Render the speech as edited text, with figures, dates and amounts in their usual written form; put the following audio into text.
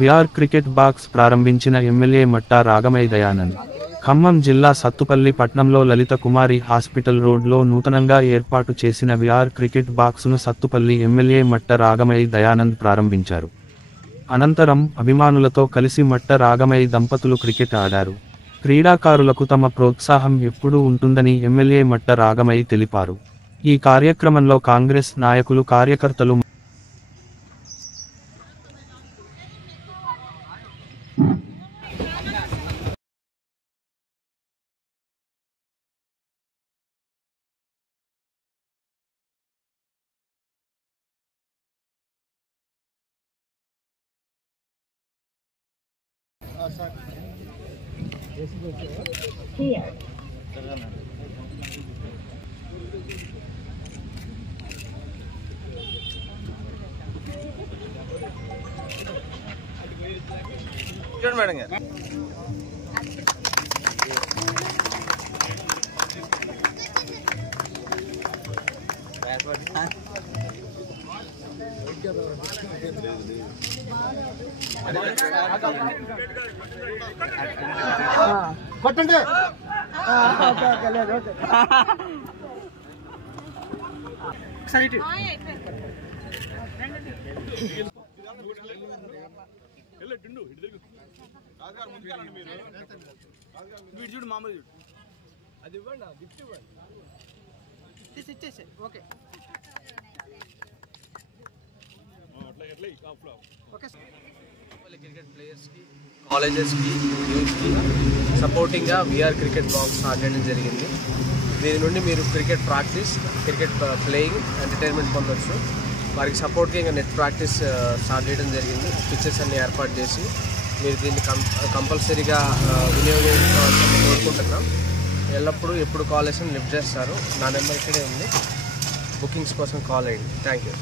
VR cricket box ప్రారంభించిన MLA మట్టా రాగమయ్య దయానంద్. ఖమ్మం జిల్లా సత్తుపల్లి పట్నంలో లలిత కుమారి హాస్పిటల్ రోడ్లో నూతనంగా ఏర్పాటు చేసిన విఆర్ క్రికెట్ బాక్సును సత్తుపల్లి ఎమ్మెల్యే మట్ట రాగమయ్య దయానంద్ ప్రారంభించారు. అనంతరం అభిమానులతో కలిసి మట్ట రాగమయ్య దంపతులు క్రికెట్ ఆడారు. క్రీడాకారులకు తమ ప్రోత్సాహం ఎప్పుడూ ఉంటుందని ఎమ్మెల్యే మట్ట రాగమయ్య తెలిపారు. ఈ కార్యక్రమంలో కాంగ్రెస్ నాయకులు, కార్యకర్తలు మేడం గారు కొట్టండి. చూడు మామూలు చూడు, అది ఇవ్వండి, గిఫ్ట్ ఇవ్వండి, ఇచ్చేసే. ఓకే క్రికెట్ ప్లేయర్స్కి, కాలేజెస్కి, యూత్కి సపోర్టింగ్గా విఆర్ క్రికెట్ బాక్స్ స్టార్ట్ చేయడం జరిగింది. దీని నుండి మీరు cricket practice, cricket playing, entertainment పొందొచ్చు. వారికి సపోర్ట్గా ఇంకా నెట్ ప్రాక్టీస్ స్టార్ట్ చేయడం జరిగింది. పిక్చర్స్ అన్ని ఏర్పాటు చేసి మీరు దీన్ని కంపల్సరీగా వినియోగించాలని కోరుకుంటున్నాం. ఎల్లప్పుడూ ఎప్పుడు కాల్ చేసినా లిఫ్ట్ చేస్తారు. నా నెంబర్ ఇక్కడే ఉంది. బుకింగ్స్ కోసం కాల్ అయ్యింది. Thank you.